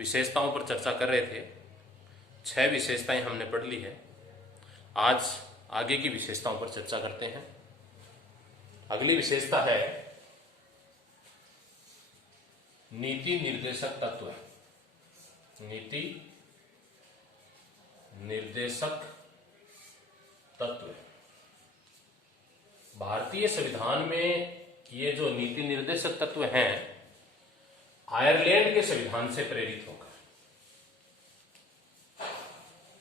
विशेषताओं पर चर्चा कर रहे थे। 6 विशेषताएं हमने पढ़ ली है। आज आगे की विशेषताओं पर चर्चा करते हैं। अगली विशेषता है नीति निर्देशक तत्व। नीति निर्देशक तत्व। भारतीय संविधान में ये जो नीति निर्देशक तत्व हैं, आयरलैंड के संविधान से प्रेरित होकर,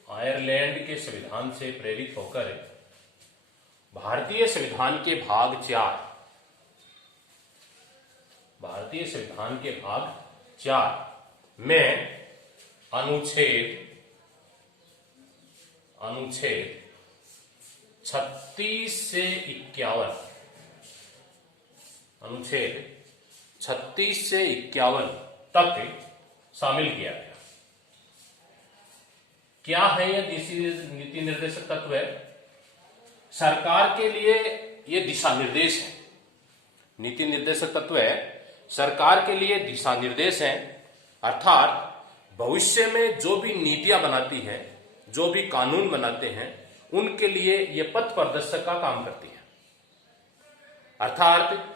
आयरलैंड के संविधान से प्रेरित होकर भारतीय संविधान के भाग 4, भारतीय संविधान के भाग 4 में अनुच्छेद 36 से 51, अनुच्छेद 36 से 51 तक शामिल किया गया। क्या है यह नीति निर्देशक तत्व? है सरकार के लिए यह दिशा निर्देश है। नीति निर्देशक तत्व है सरकार के लिए दिशा निर्देश है, अर्थात भविष्य में जो भी नीतियां बनाती है, जो भी कानून बनाते हैं, उनके लिए यह पथ प्रदर्शक का काम करती है। अर्थात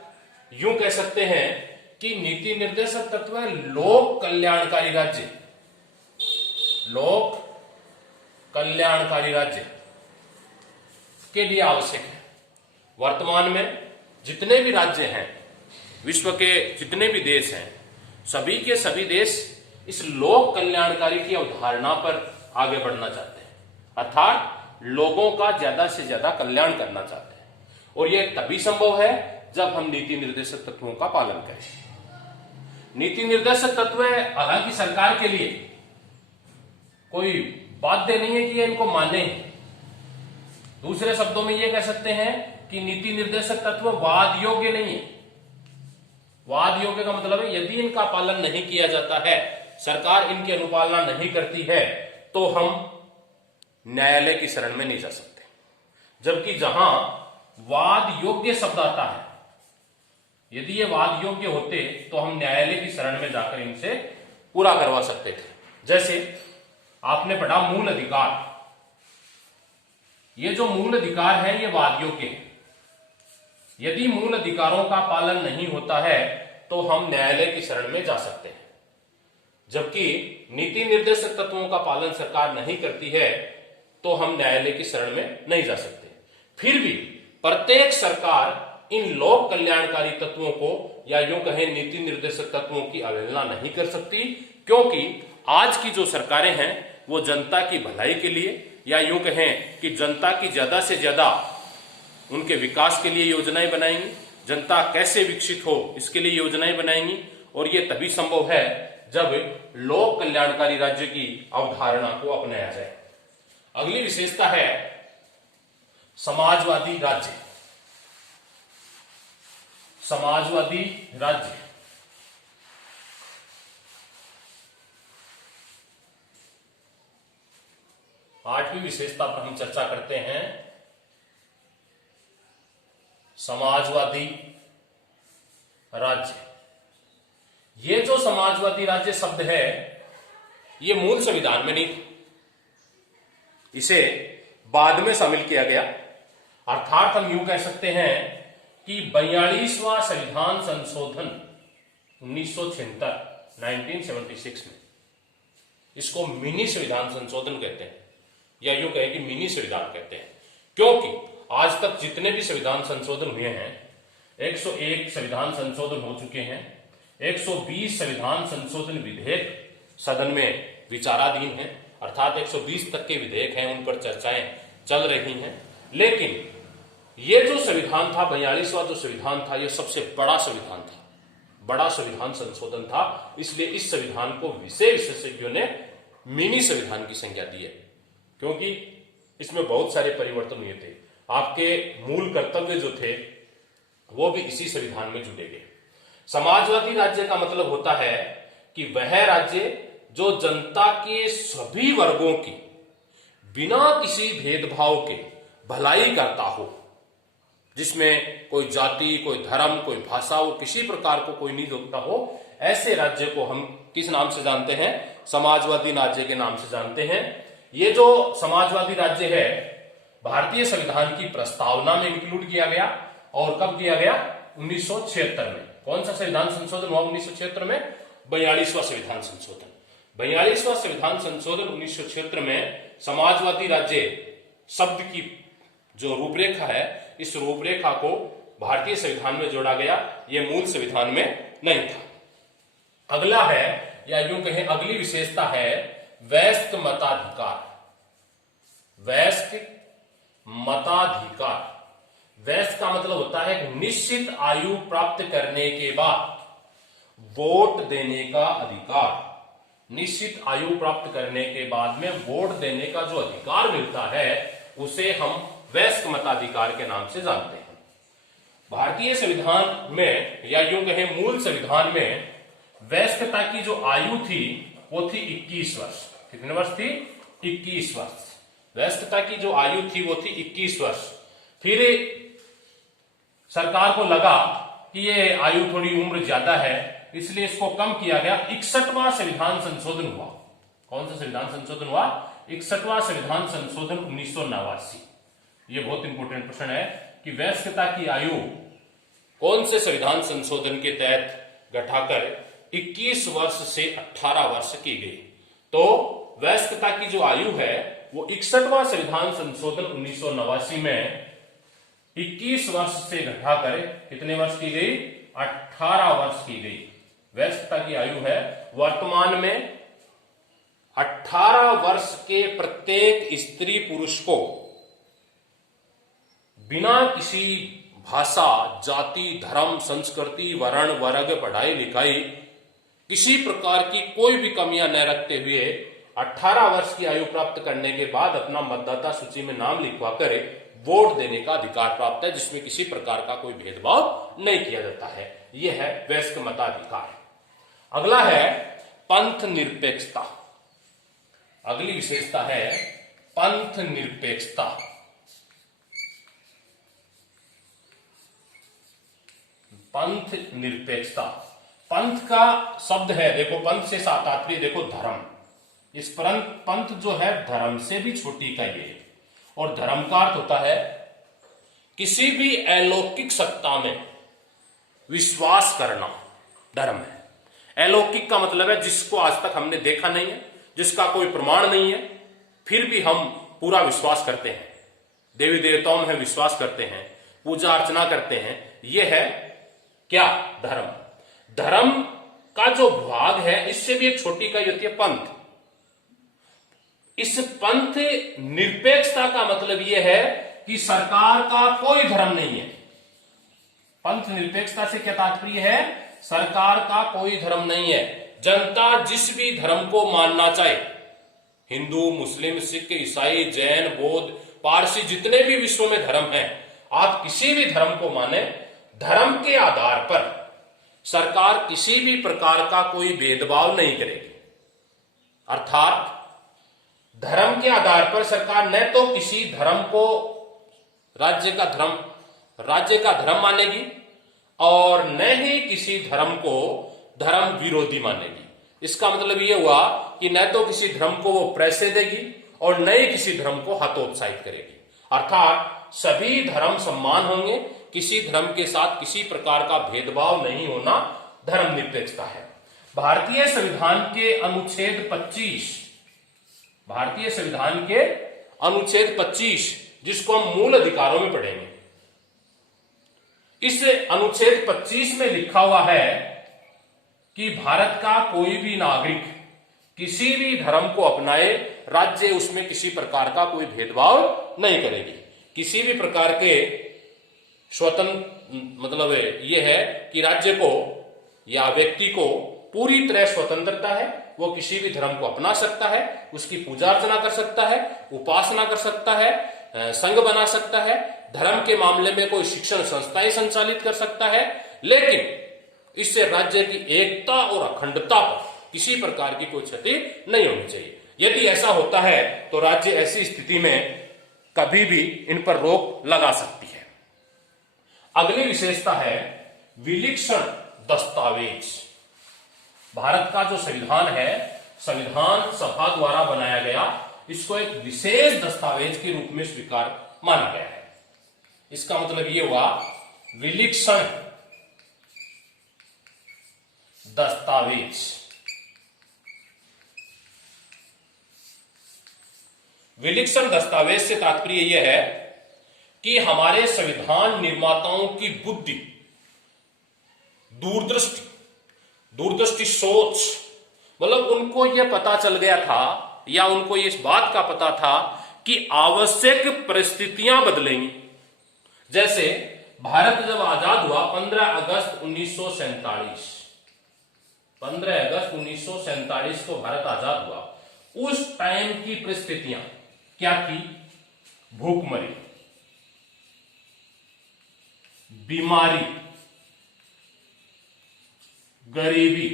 यूं कह सकते हैं कि नीति निर्देशक तत्व लोक कल्याणकारी राज्य, लोक कल्याणकारी राज्य के लिए आवश्यक है। वर्तमान में जितने भी राज्य हैं, विश्व के जितने भी देश हैं, सभी के सभी देश इस लोक कल्याणकारी की अवधारणा पर आगे बढ़ना चाहते हैं, अर्थात लोगों का ज्यादा से ज्यादा कल्याण करना चाहते हैं। और यह तभी संभव है जब हम नीति निर्देशक तत्वों का पालन करें। नीति निर्देशक तत्व हालांकि सरकार के लिए कोई बाध्य नहीं है कि ये इनको माने। दूसरे शब्दों में ये कह सकते हैं कि नीति निर्देशक तत्व वाद योग्य नहीं है। वाद योग्य का मतलब है यदि इनका पालन नहीं किया जाता है, सरकार इनकी अनुपालना नहीं करती है, तो हम न्यायालय की शरण में नहीं जा सकते। जबकि जहां वाद योग्य शब्द आता है, यदि ये वाद योग्य होते तो हम न्यायालय की शरण में जाकर इनसे पूरा करवा सकते थे। जैसे आपने पढ़ा मूल अधिकार। ये जो मूल अधिकार है ये वाद योग्य है। यदि मूल अधिकारों का पालन नहीं होता है तो हम न्यायालय की शरण में जा सकते हैं। जबकि नीति निर्देशक तत्वों का पालन सरकार नहीं करती है तो हम न्यायालय की शरण में नहीं जा सकते। फिर भी प्रत्येक सरकार इन लोक कल्याणकारी तत्वों को या यूं कहें नीति निर्देशक तत्वों की अवहेलना नहीं कर सकती, क्योंकि आज की जो सरकारें हैं वो जनता की भलाई के लिए या यूं कहें कि जनता की ज्यादा से ज्यादा उनके विकास के लिए योजनाएं बनाएंगी, जनता कैसे विकसित हो इसके लिए योजनाएं बनाएंगी। और यह तभी संभव है जब लोक कल्याणकारी राज्य की अवधारणा को अपनाया जाए। अगली विशेषता है समाजवादी राज्य। समाजवादी राज्य। आठवीं विशेषता पर हम चर्चा करते हैं समाजवादी राज्य। ये जो समाजवादी राज्य शब्द है ये मूल संविधान में नहीं था, इसे बाद में शामिल किया गया। अर्थात हम यूं कह सकते हैं कि 42वां संविधान संशोधन 1976 में, इसको मिनी संविधान संशोधन कहते हैं या यूं कहें कि मिनी संविधान कहते हैं, क्योंकि आज तक जितने भी संविधान संशोधन हुए हैं, 101 संविधान संशोधन हो चुके हैं, 120 संविधान संशोधन विधेयक सदन में विचाराधीन है, अर्थात 120 तक के विधेयक हैं, उन पर चर्चाएं चल रही हैं। लेकिन ये जो संविधान था, 42वां जो संविधान था, यह सबसे बड़ा संविधान था, बड़ा संविधान संशोधन था। इसलिए इस संविधान को विशेषज्ञों ने मिनी संविधान की संज्ञा दी है, क्योंकि इसमें बहुत सारे परिवर्तन हुए थे। आपके मूल कर्तव्य जो थे वो भी इसी संविधान में जुड़े गए। समाजवादी राज्य का मतलब होता है कि वह राज्य जो जनता के सभी वर्गों की बिना किसी भेदभाव के भलाई करता हो, जिसमें कोई जाति, कोई धर्म, कोई भाषा, वो किसी प्रकार को कोई नहीं देखता हो, ऐसे राज्य को हम किस नाम से जानते हैं? समाजवादी राज्य के नाम से जानते हैं। ये जो समाजवादी राज्य है भारतीय संविधान की प्रस्तावना में इंक्लूड किया गया। और कब किया गया? 1976 में। कौन सा संविधान संशोधन हुआ 1976 में? 42वां संविधान संशोधन। 42वां संविधान संशोधन 1976 में समाजवादी राज्य शब्द की जो रूपरेखा है, इस रूपरेखा को भारतीय संविधान में जोड़ा गया। यह मूल संविधान में नहीं था। अगला है, या यूं कहें अगली विशेषता है वयस्क मताधिकार। वयस्क मताधिकार। वयस्क का मतलब होता है निश्चित आयु प्राप्त करने के बाद वोट देने का अधिकार। निश्चित आयु प्राप्त करने के बाद में वोट देने का जो अधिकार मिलता है उसे हम वयस्क मताधिकार के नाम से जानते हैं। भारतीय संविधान में, या यूं कहें मूल संविधान में, वयस्कता की जो आयु थी वो थी 21 वर्ष। कितने वर्ष थी? 21 वर्ष। वयस्कता की जो आयु थी वो थी 21 वर्ष। फिर सरकार को लगा कि ये आयु थोड़ी उम्र ज्यादा है, इसलिए इसको कम किया गया। 61वां संविधान संशोधन हुआ। कौन सा संविधान संशोधन हुआ? 61वां संविधान संशोधन 1989। ये बहुत इंपॉर्टेंट प्रश्न है कि वयस्कता की आयु कौन से संविधान संशोधन के तहत घटाकर 21 वर्ष से 18 वर्ष की गई। तो वयस्कता की जो आयु है वो 61वां संविधान संशोधन 1989 में 21 वर्ष से घटाकर कितने वर्ष की गई? 18 वर्ष की गई। वयस्कता की आयु है वर्तमान में 18 वर्ष के प्रत्येक स्त्री पुरुष को बिना किसी भाषा, जाति, धर्म, संस्कृति, वर्ण, वर्ग, पढ़ाई लिखाई, किसी प्रकार की कोई भी कमियां न रखते हुए 18 वर्ष की आयु प्राप्त करने के बाद अपना मतदाता सूची में नाम लिखवा कर वोट देने का अधिकार प्राप्त है, जिसमें किसी प्रकार का कोई भेदभाव नहीं किया जाता है। यह है वयस्क मताधिकार। अगला है पंथ निरपेक्षता। अगली विशेषता है पंथ निरपेक्षता। पंथ निरपेक्षता। पंथ का शब्द है, देखो पंथ से तात्पर्य देखो धर्म। इस पंथ जो है धर्म से भी छोटी का ये, और धर्म का अर्थ होता है किसी भी अलौकिक सत्ता में विश्वास करना धर्म है। अलौकिक का मतलब है जिसको आज तक हमने देखा नहीं है, जिसका कोई प्रमाण नहीं है, फिर भी हम पूरा विश्वास करते हैं, देवी देवताओं में विश्वास करते हैं, पूजा अर्चना करते हैं। यह है क्या? धर्म। धर्म का जो भाग है इससे भी एक छोटी इकाई होती है पंथ। इस पंथ निरपेक्षता का मतलब यह है कि सरकार का कोई धर्म नहीं है। पंथ निरपेक्षता से क्या तात्पर्य है? सरकार का कोई धर्म नहीं है। जनता जिस भी धर्म को मानना चाहे, हिंदू, मुस्लिम, सिख, ईसाई, जैन, बौद्ध, पारसी, जितने भी विश्व में धर्म हैं, आप किसी भी धर्म को माने, धर्म के आधार पर सरकार किसी भी प्रकार का कोई भेदभाव नहीं करेगी। अर्थात धर्म के आधार पर सरकार न तो किसी धर्म को राज्य का धर्म मानेगी और न ही किसी धर्म को धर्म विरोधी मानेगी। इसका मतलब यह हुआ कि न तो किसी धर्म को वो पैसे देगी और न ही किसी धर्म को हतोत्साहित करेगी। अर्थात सभी धर्म सम्मान होंगे, किसी धर्म के साथ किसी प्रकार का भेदभाव नहीं होना धर्म निरपेक्षता है। भारतीय संविधान के अनुच्छेद 25, भारतीय संविधान के अनुच्छेद 25, जिसको हम मूल अधिकारों में पढ़ेंगे, इस अनुच्छेद 25 में लिखा हुआ है कि भारत का कोई भी नागरिक किसी भी धर्म को अपनाए, राज्य उसमें किसी प्रकार का कोई भेदभाव नहीं करेगी। किसी भी प्रकार के स्वतंत्र मतलब यह है कि राज्य को या व्यक्ति को पूरी तरह स्वतंत्रता है, वो किसी भी धर्म को अपना सकता है, उसकी पूजा अर्चना कर सकता है, उपासना कर सकता है, संघ बना सकता है, धर्म के मामले में कोई शिक्षण संस्थाएं संचालित कर सकता है, लेकिन इससे राज्य की एकता और अखंडता पर किसी प्रकार की कोई क्षति नहीं होनी चाहिए। यदि ऐसा होता है तो राज्य ऐसी स्थिति में कभी भी इन पर रोक लगा सकती है। अगली विशेषता है विलक्षण दस्तावेज। भारत का जो संविधान है, संविधान सभा द्वारा बनाया गया, इसको एक विशेष दस्तावेज के रूप में स्वीकार माना गया है। इसका मतलब यह हुआ विलक्षण दस्तावेज। विलक्षण दस्तावेज से तात्पर्य यह है कि हमारे संविधान निर्माताओं की बुद्धि, दूरदृष्टि सोच, मतलब उनको यह पता चल गया था या उनको इस बात का पता था कि आवश्यक परिस्थितियां बदलेंगी। जैसे भारत जब आजाद हुआ 15 अगस्त 1947, 15 अगस्त 1947 को भारत आजाद हुआ, उस टाइम की परिस्थितियां क्या थी? भूखमरी, बीमारी, गरीबी,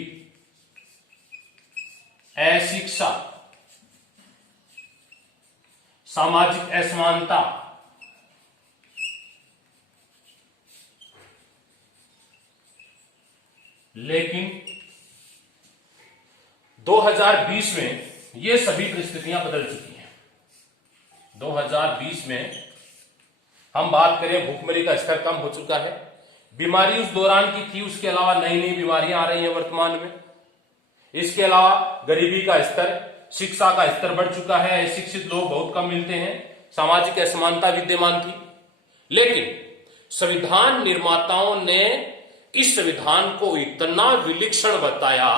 अशिक्षा, सामाजिक असमानता, लेकिन 2020 में ये सभी परिस्थितियां बदल चुकी हैं। 2020 में हम बात करें, भूखमरी का स्तर कम हो चुका है, बीमारी उस दौरान की थी, उसके अलावा नई नई बीमारियां आ रही हैं वर्तमान में। इसके अलावा गरीबी का स्तर, शिक्षा का स्तर बढ़ चुका है, शिक्षित लोग बहुत कम मिलते हैं, सामाजिक असमानता विद्यमान थी। लेकिन संविधान निर्माताओं ने इस संविधान को इतना विलक्षण बताया,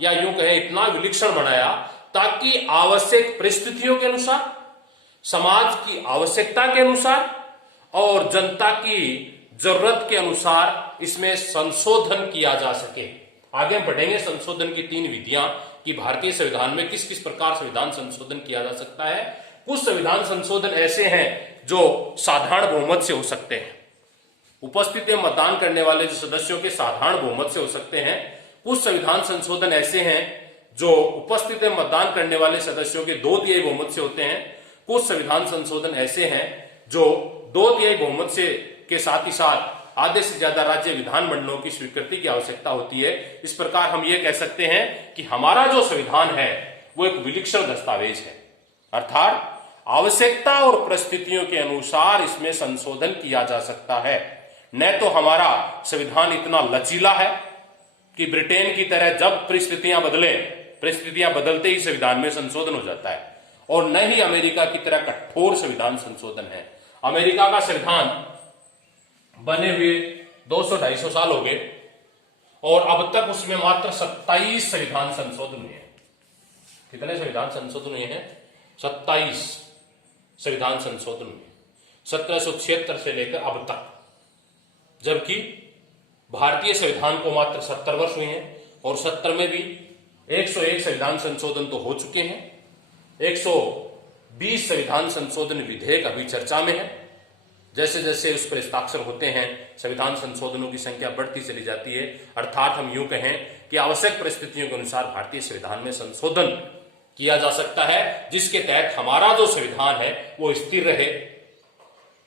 या यूं कहें इतना विलक्षण बनाया, ताकि आवश्यक परिस्थितियों के अनुसार, समाज की आवश्यकता के अनुसार और जनता की जरूरत के अनुसार इसमें संशोधन किया जा सके। आगे हम पढ़ेंगे संशोधन की 3 विधियां कि भारतीय संविधान में किस किस प्रकार संविधान संशोधन किया जा सकता है। कुछ संविधान संशोधन ऐसे हैं जो साधारण बहुमत से हो सकते हैं, उपस्थित में मतदान करने वाले जो सदस्यों के साधारण बहुमत से हो सकते हैं। कुछ संविधान संशोधन ऐसे हैं जो उपस्थित में मतदान करने वाले सदस्यों के 2/3 बहुमत से होते हैं। कुछ संविधान संशोधन ऐसे हैं जो 2/3 बहुमत से के साथ ही साथ आधे से ज्यादा राज्य विधानमंडलों की स्वीकृति की आवश्यकता होती है। इस प्रकार हम ये कह सकते हैं कि हमारा जो संविधान है वो एक विलक्षण दस्तावेज है, अर्थात आवश्यकता और परिस्थितियों के अनुसार इसमें संशोधन किया जा सकता है। न तो हमारा संविधान इतना लचीला है कि ब्रिटेन की तरह जब परिस्थितियां बदले, परिस्थितियां बदलते ही संविधान में संशोधन हो जाता है, और न ही अमेरिका की तरह कठोर संविधान संशोधन है। अमेरिका का संविधान बने हुए 200-250 साल हो गए और अब तक उसमें मात्र 27 संविधान संशोधन हुए हैं। कितने संविधान संशोधन हुए हैं? 27 संविधान संशोधन हुए 1776 से लेकर अब तक, जबकि भारतीय संविधान को मात्र 70 वर्ष हुए हैं और 70 में भी 101 संविधान संशोधन तो हो चुके हैं। 120 संविधान संशोधन विधेयक अभी चर्चा में है। जैसे जैसे उस पर हस्ताक्षर होते हैं संविधान संशोधनों की संख्या बढ़ती चली जाती है, अर्थात हम यूं कहें कि आवश्यक परिस्थितियों के अनुसार भारतीय संविधान में संशोधन किया जा सकता है, जिसके तहत हमारा जो संविधान है वो स्थिर रहे,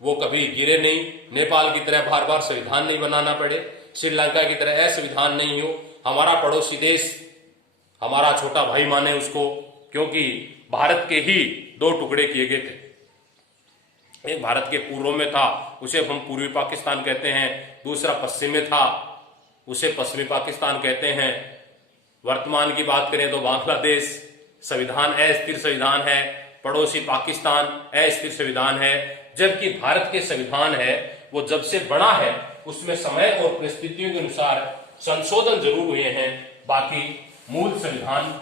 वो कभी गिरे नहीं, नेपाल की तरह बार बार संविधान नहीं बनाना पड़े, श्रीलंका की तरह असंविधान नहीं हो, हमारा पड़ोसी देश हमारा छोटा भाई माने उसको, क्योंकि भारत के ही 2 टुकड़े किए गए थे। एक भारत के पूर्व में था, उसे हम पूर्वी पाकिस्तान कहते हैं, दूसरा पश्चिम में था, उसे पश्चिमी पाकिस्तान कहते हैं। वर्तमान की बात करें तो बांग्लादेश संविधान अस्थिर संविधान है, पड़ोसी पाकिस्तान अस्थिर संविधान है, जबकि भारत के संविधान है वो जब से बड़ा है उसमें समय और परिस्थितियों के अनुसार संशोधन जरूर हुए हैं, बाकी मूल संविधान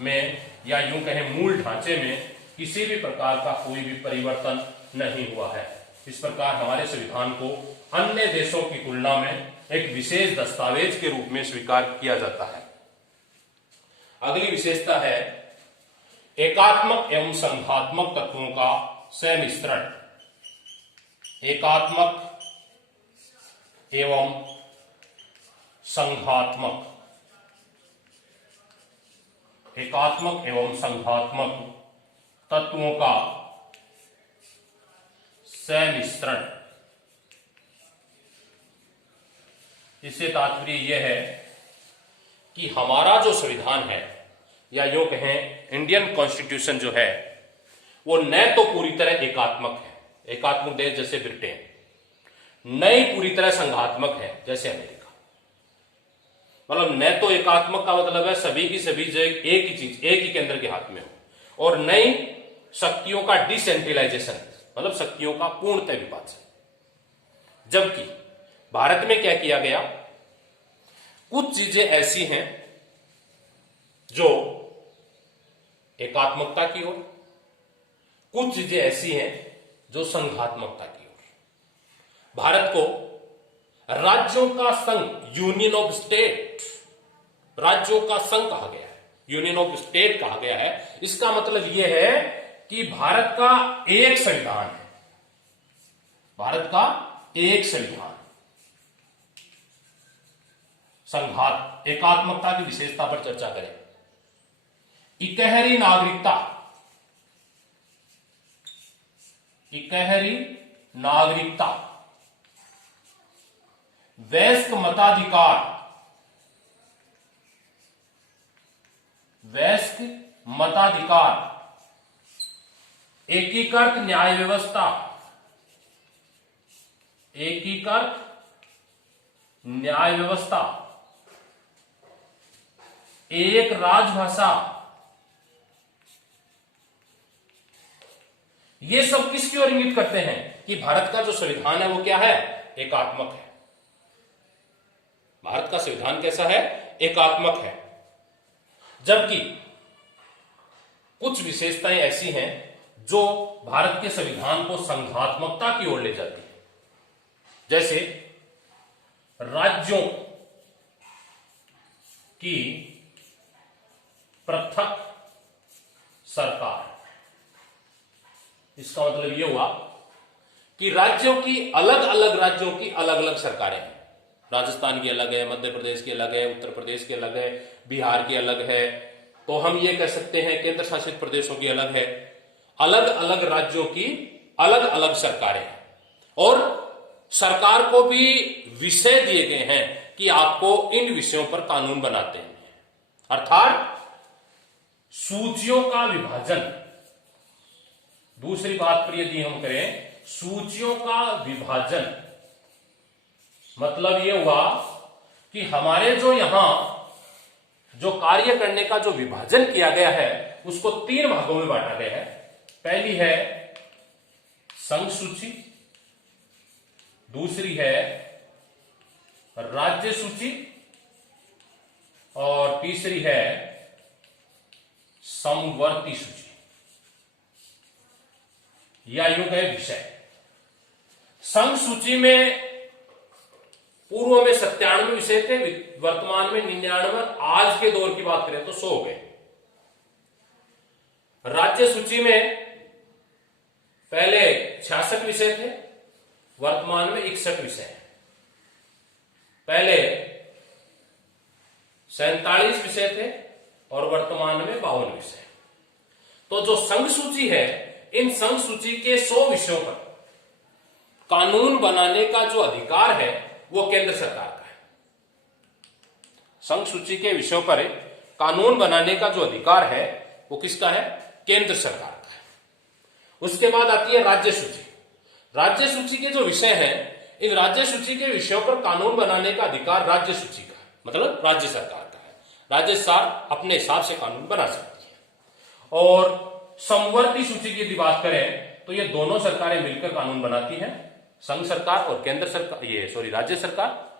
में या यूं कहें मूल ढांचे में किसी भी प्रकार का कोई भी परिवर्तन नहीं हुआ है। इस प्रकार हमारे संविधान को अन्य देशों की तुलना में एक विशेष दस्तावेज के रूप में स्वीकार किया जाता है। अगली विशेषता है एकात्मक एवं संघात्मक तत्वों का सम्मिश्रण। एकात्मक एवं संघात्मक, एकात्मक एवं संघात्मक तत्वों का सम्मिश्रण। इससे तात्पर्य यह है कि हमारा जो संविधान है, या यूं कहें इंडियन कॉन्स्टिट्यूशन जो है, वो न तो पूरी तरह एकात्मक है, एकात्मक देश जैसे ब्रिटेन, न ही पूरी तरह संघात्मक है जैसे अमेरिका। मतलब न तो एकात्मक का मतलब है सभी की सभी जगह एक ही चीज, एक ही केंद्र के हाथ में हो, और न ही शक्तियों का डिसेंट्रलाइजेशन, मतलब शक्तियों का पूर्णतः विभाजन। जबकि भारत में क्या किया गया, कुछ चीजें ऐसी हैं जो एकात्मकता की ओर, कुछ चीजें ऐसी हैं जो संघात्मकता की ओर। भारत को राज्यों का संघ, यूनियन ऑफ स्टेट, राज्यों का संघ कहा गया है, यूनियन ऑफ स्टेट कहा गया है। इसका मतलब यह है कि भारत का एक संविधान है, भारत का एक संविधान। संघात, एकात्मकता की विशेषता पर चर्चा करें। इकहरी नागरिकता, इकहरी नागरिकता, वयस्क मताधिकार, वयस्क मताधिकार, एकीकृत न्याय व्यवस्था, एकीकृत न्याय व्यवस्था, एक राजभाषा, ये सब किसकी ओर इंगित करते हैं कि भारत का जो संविधान है वो क्या है, एकात्मक है। भारत का संविधान कैसा है, एकात्मक है। जबकि कुछ विशेषताएं ऐसी हैं जो भारत के संविधान को संघात्मकता की ओर ले जाती है। जैसे राज्यों की पृथक सरकार। इसका मतलब यह हुआ कि राज्यों की अलग अलग, राज्यों की अलग अलग सरकारें हैं। राजस्थान की अलग है, मध्य प्रदेश की अलग है, उत्तर प्रदेश की अलग है, बिहार की अलग है। तो हम ये कह सकते हैं केंद्र शासित प्रदेशों की अलग है। अलग अलग राज्यों की अलग अलग सरकारें हैं, और सरकार को भी विषय दिए गए हैं कि आपको इन विषयों पर कानून बनाते हैं। अर्थात सूचियों का विभाजन। दूसरी बात पर यदि हम करें, सूचियों का विभाजन मतलब यह हुआ कि हमारे जो यहां जो कार्य करने का जो विभाजन किया गया है उसको 3 भागों में बांटा गया है। पहली है संघ सूची, दूसरी है राज्य सूची, और तीसरी है समवर्ती सूची, या यूं कहें विषय। संघ सूची में पूर्व में 97 विषय थे, वर्तमान में 99, आज के दौर की बात करें तो 100 हो गए। राज्य सूची में पहले 66 विषय थे, वर्तमान में 61 विषय हैं। पहले 47 विषय थे और वर्तमान में 52 विषय। तो जो संघ सूची है, इन संघ सूची के 100 विषयों पर कानून बनाने का जो अधिकार है वो केंद्र सरकार का है। संघ सूची के विषयों पर कानून बनाने का जो अधिकार है वो किसका है, केंद्र सरकार का है। उसके बाद आती है राज्य सूची। राज्य सूची के जो विषय हैं, इन राज्य सूची के विषयों पर कानून बनाने का अधिकार राज्य सूची का है, मतलब राज्य सरकार का है। राज्य सरकार अपने हिसाब से कानून बना सकती है। और समवर्ती सूची की यदि बात करें तो ये दोनों सरकारें मिलकर कानून बनाती हैं, संघ सरकार और केंद्र सरकार, राज्य सरकार।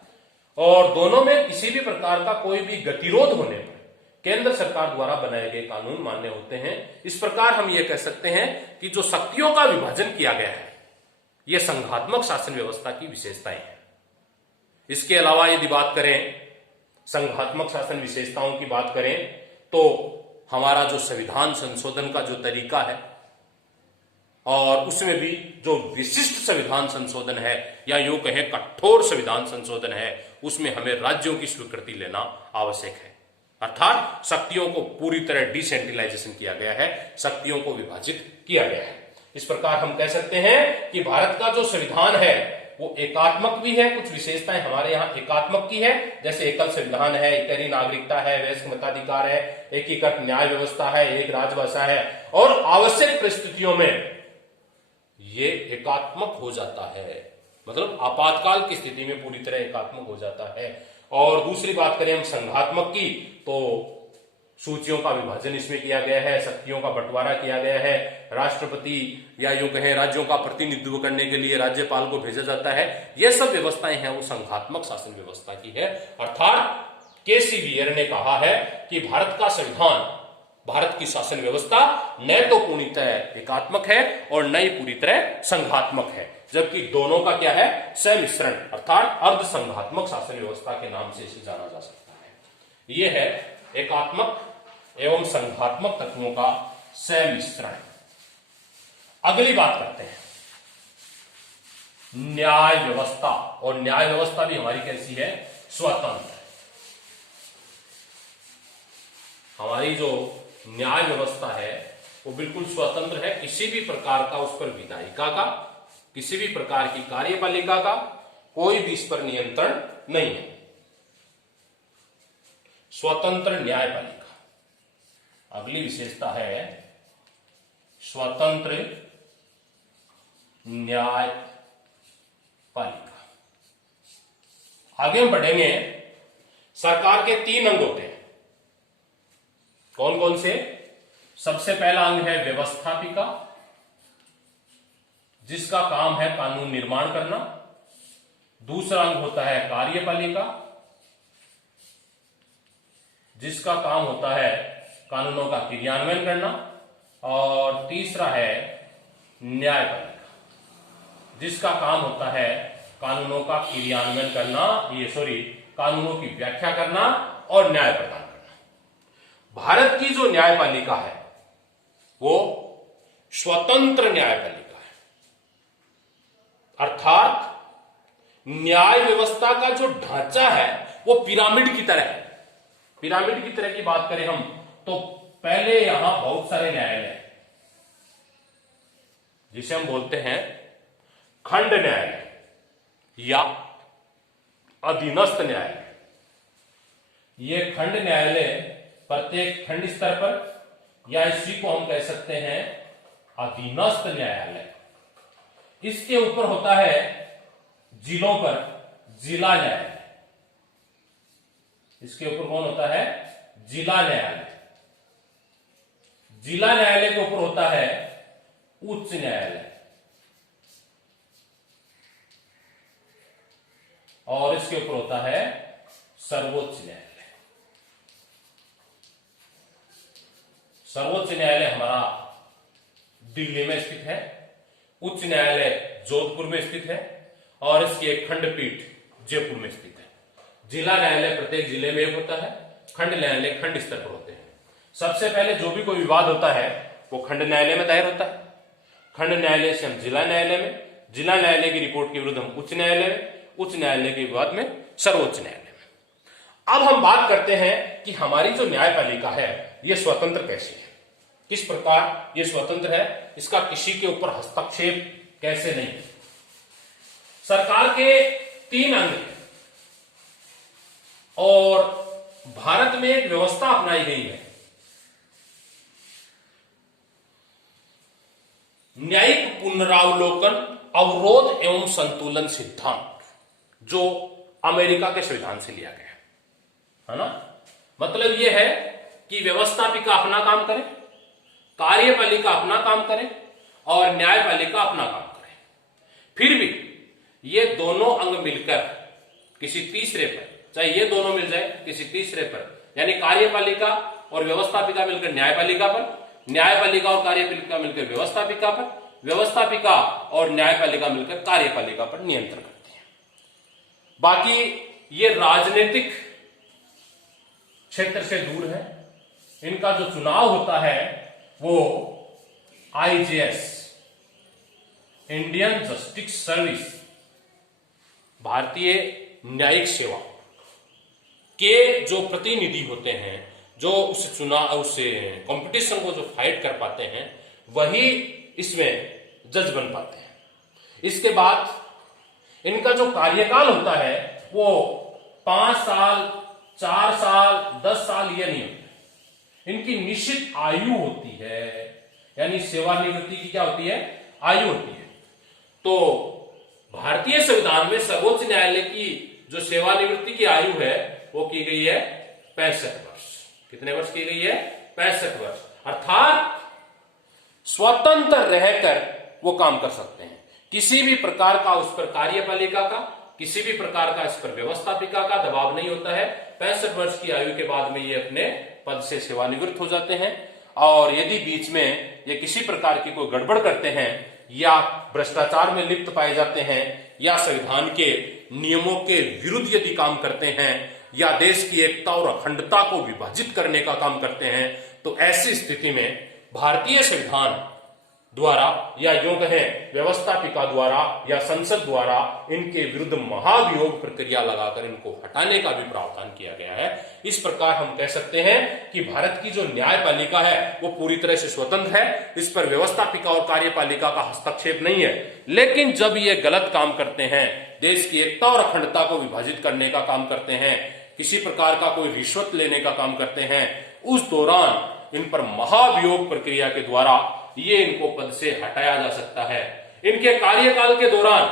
और दोनों में किसी भी प्रकार का कोई भी गतिरोध होने पर केंद्र सरकार द्वारा बनाए गए कानून मान्य होते हैं। इस प्रकार हम ये कह सकते हैं कि जो शक्तियों का विभाजन किया गया है, यह संघात्मक शासन व्यवस्था की विशेषताएं हैं। इसके अलावा यदि बात करें, संघात्मक शासन विशेषताओं की बात करें, तो हमारा जो संविधान संशोधन का जो तरीका है, और उसमें भी जो विशिष्ट संविधान संशोधन है, या यूं कहें कठोर संविधान संशोधन है, उसमें हमें राज्यों की स्वीकृति लेना आवश्यक है। अर्थात शक्तियों को पूरी तरह डिसेंट्रलाइजेशन किया गया है, शक्तियों को विभाजित किया गया है। इस प्रकार हम कह सकते हैं कि भारत का जो संविधान है वो एकात्मक भी है। कुछ विशेषताएं हमारे यहाँ एकात्मक की है, जैसे एकल संविधान है, इकहरी नागरिकता है, वयस्क मताधिकार है, एकीकृत न्याय व्यवस्था है, एक राजभाषा है, और आवश्यक परिस्थितियों में ये एकात्मक हो जाता है, मतलब आपातकाल की स्थिति में पूरी तरह एकात्मक हो जाता है। और दूसरी बात करें हम संघात्मक की, तो सूचियों का विभाजन इसमें किया गया है, शक्तियों का बंटवारा किया गया है, राष्ट्रपति या यूं कहें राज्यों का प्रतिनिधित्व करने के लिए राज्यपाल को भेजा जाता है। ये सब व्यवस्थाएं हैं वो संघात्मक शासन व्यवस्था की है। अर्थात केसी वीयर ने कहा है कि भारत का संविधान, भारत की शासन व्यवस्था न तो पूर्णतः एकात्मक है और न ही पूरी तरह संघात्मक है, जबकि दोनों का क्या है, सम्मिश्रण, अर्थात अर्ध संघात्मक शासन व्यवस्था के नाम से इसे जाना जा सकता है। यह है एकात्मक एवं संघात्मक तत्वों का सम्मिश्रण। अगली बात करते हैं न्याय व्यवस्था, और न्याय व्यवस्था भी हमारी कैसी है, स्वतंत्र। हमारी जो न्याय व्यवस्था है वो बिल्कुल स्वतंत्र है, किसी भी प्रकार का उस पर विधायिका का, किसी भी प्रकार की कार्यपालिका का कोई भी इस पर नियंत्रण नहीं है। स्वतंत्र न्यायपालिका। अगली विशेषता है स्वतंत्र न्यायपालिका। आगे हम बढ़ेंगे, सरकार के 3 अंग होते हैं। कौन कौन से? सबसे पहला अंग है व्यवस्थापिका, जिसका काम है कानून निर्माण करना। दूसरा अंग होता है कार्यपालिका, जिसका काम होता है कानूनों का क्रियान्वयन करना। और तीसरा है न्यायपालिका, जिसका काम होता है कानूनों का क्रियान्वयन करना, कानूनों की व्याख्या करना और न्याय प्रदान करना। भारत की जो न्यायपालिका है वो स्वतंत्र न्यायपालिका है, अर्थात न्याय व्यवस्था का जो ढांचा है वो पिरामिड की तरह है। पिरामिड की तरह की बात करें हम तो पहले यहां बहुत सारे न्यायालय हैं, जिसे हम बोलते हैं खंड न्यायालय या अधीनस्थ न्यायालय। ये खंड न्यायालय प्रत्येक खंड स्तर पर, या इसी को हम कह सकते हैं अधीनस्थ न्यायालय। इसके ऊपर होता है जिलों पर जिला न्यायालय। इसके ऊपर कौन होता है? जिला न्यायालय। जिला न्यायालय के ऊपर होता है उच्च न्यायालय, और इसके ऊपर होता है सर्वोच्च न्यायालय। सर्वोच्च न्यायालय हमारा दिल्ली में स्थित है, उच्च न्यायालय जोधपुर में स्थित है, और इसकी एक खंडपीठ जयपुर में स्थित है। जिला न्यायालय प्रत्येक जिले में एक होता है, खंड न्यायालय खंड स्तर पर होते हैं। सबसे पहले जो भी कोई विवाद होता है वो खंड न्यायालय में दायर होता है, खंड न्यायालय से हम जिला न्यायालय में, जिला न्यायालय की रिपोर्ट के विरुद्ध हम उच्च न्यायालय में, उच्च न्यायालय के विवाद में सर्वोच्च न्यायालय में। अब हम बात करते हैं कि हमारी जो न्यायपालिका है ये स्वतंत्र कैसे है, किस प्रकार ये स्वतंत्र है, इसका किसी के ऊपर हस्तक्षेप कैसे नहीं। सरकार के 3 अंग हैं और भारत में एक व्यवस्था अपनाई गई है, न्यायिक पुनरावलोकन अवरोध एवं संतुलन सिद्धांत, जो अमेरिका के संविधान से लिया गया है ना। मतलब यह है कि व्यवस्थापिका अपना काम करे, कार्यपालिका अपना काम करे और न्यायपालिका अपना काम करे। फिर भी ये दोनों अंग मिलकर किसी तीसरे पर, चाहे ये दोनों मिल जाए किसी तीसरे पर, यानी कार्यपालिका और व्यवस्थापिका मिलकर न्यायपालिका पर, न्यायपालिका और कार्यपालिका मिलकर व्यवस्थापिका पर, व्यवस्थापिका और न्यायपालिका मिलकर कार्यपालिका पर नियंत्रण करती है। बाकी ये राजनीतिक क्षेत्र से दूर है। इनका जो चुनाव होता है वो आईजेएस, इंडियन जस्टिस सर्विस, भारतीय न्यायिक सेवा के जो प्रतिनिधि होते हैं, जो उस चुनाव, उस कंपटीशन को जो फाइट कर पाते हैं, वही इसमें जज बन पाते हैं। इसके बाद इनका जो कार्यकाल होता है वो 5 साल, 4 साल, 10 साल ये नहीं होता। इनकी निश्चित आयु होती है, यानी सेवानिवृत्ति की क्या होती है, आयु होती है। तो भारतीय संविधान में सर्वोच्च न्यायालय की जो सेवानिवृत्ति की आयु है वो की गई है 65 वर्ष। कितने वर्ष की गई है, 65 वर्ष। अर्थात स्वतंत्र रहकर वो काम कर सकते हैं, किसी भी प्रकार का उस पर कार्यपालिका का, किसी भी प्रकार का इस पर व्यवस्थापिका का दबाव नहीं होता है। 65 वर्ष की आयु के बाद में ये अपने पद से सेवानिवृत्त हो जाते हैं। और यदि बीच में ये किसी प्रकार की कोई गड़बड़ करते हैं या भ्रष्टाचार में लिप्त पाए जाते हैं या संविधान के नियमों के विरुद्ध यदि काम करते हैं या देश की एकता और अखंडता को विभाजित करने का काम करते हैं, तो ऐसी स्थिति में भारतीय संविधान द्वारा या यूं कहें व्यवस्थापिका द्वारा या संसद द्वारा इनके विरुद्ध महाभियोग प्रक्रिया लगाकर इनको हटाने का भी प्रावधान किया गया है। इस प्रकार हम कह सकते हैं कि भारत की जो न्यायपालिका है वो पूरी तरह से स्वतंत्र है, इस पर व्यवस्थापिका और कार्यपालिका का हस्तक्षेप नहीं है। लेकिन जब ये गलत काम करते हैं, देश की एकता और अखंडता को विभाजित करने का काम करते हैं, किसी प्रकार का कोई रिश्वत लेने का काम करते हैं, उस दौरान इन पर महाभियोग प्रक्रिया के द्वारा ये इनको पद से हटाया जा सकता है। इनके कार्यकाल के दौरान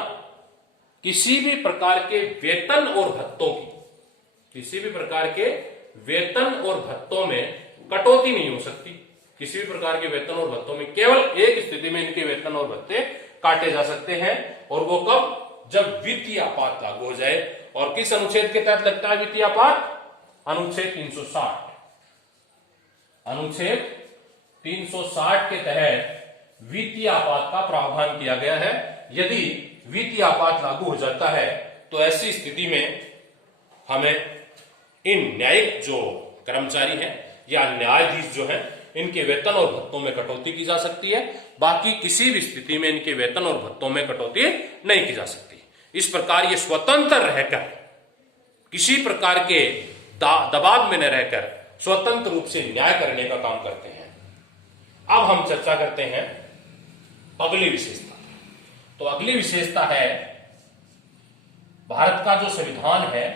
किसी भी प्रकार के वेतन और भत्तों की, किसी भी प्रकार के वेतन और भत्तों में कटौती नहीं हो सकती। किसी भी प्रकार के वेतन और भत्तों में केवल एक स्थिति में इनके वेतन और भत्ते काटे जा सकते हैं, और वो कब, जब वित्तीय आपात लागू हो जाए। और किस अनुच्छेद के तहत लगता है वित्तीय आपात, अनुच्छेद 360। अनुच्छेद 360 के तहत वित्तीय आपात का प्रावधान किया गया है। यदि वित्तीय आपात लागू हो जाता है तो ऐसी स्थिति में हमें इन न्यायिक जो कर्मचारी हैं या न्यायाधीश जो हैं, इनके वेतन और भत्तों में कटौती की जा सकती है। बाकी किसी भी स्थिति में इनके वेतन और भत्तों में कटौती नहीं की जा सकती। इस प्रकार ये स्वतंत्र रहकर, किसी प्रकार के दबाव में न रहकर स्वतंत्र रूप से न्याय करने का काम करते हैं। अब हम चर्चा करते हैं अगली विशेषता। तो अगली विशेषता है भारत का जो संविधान है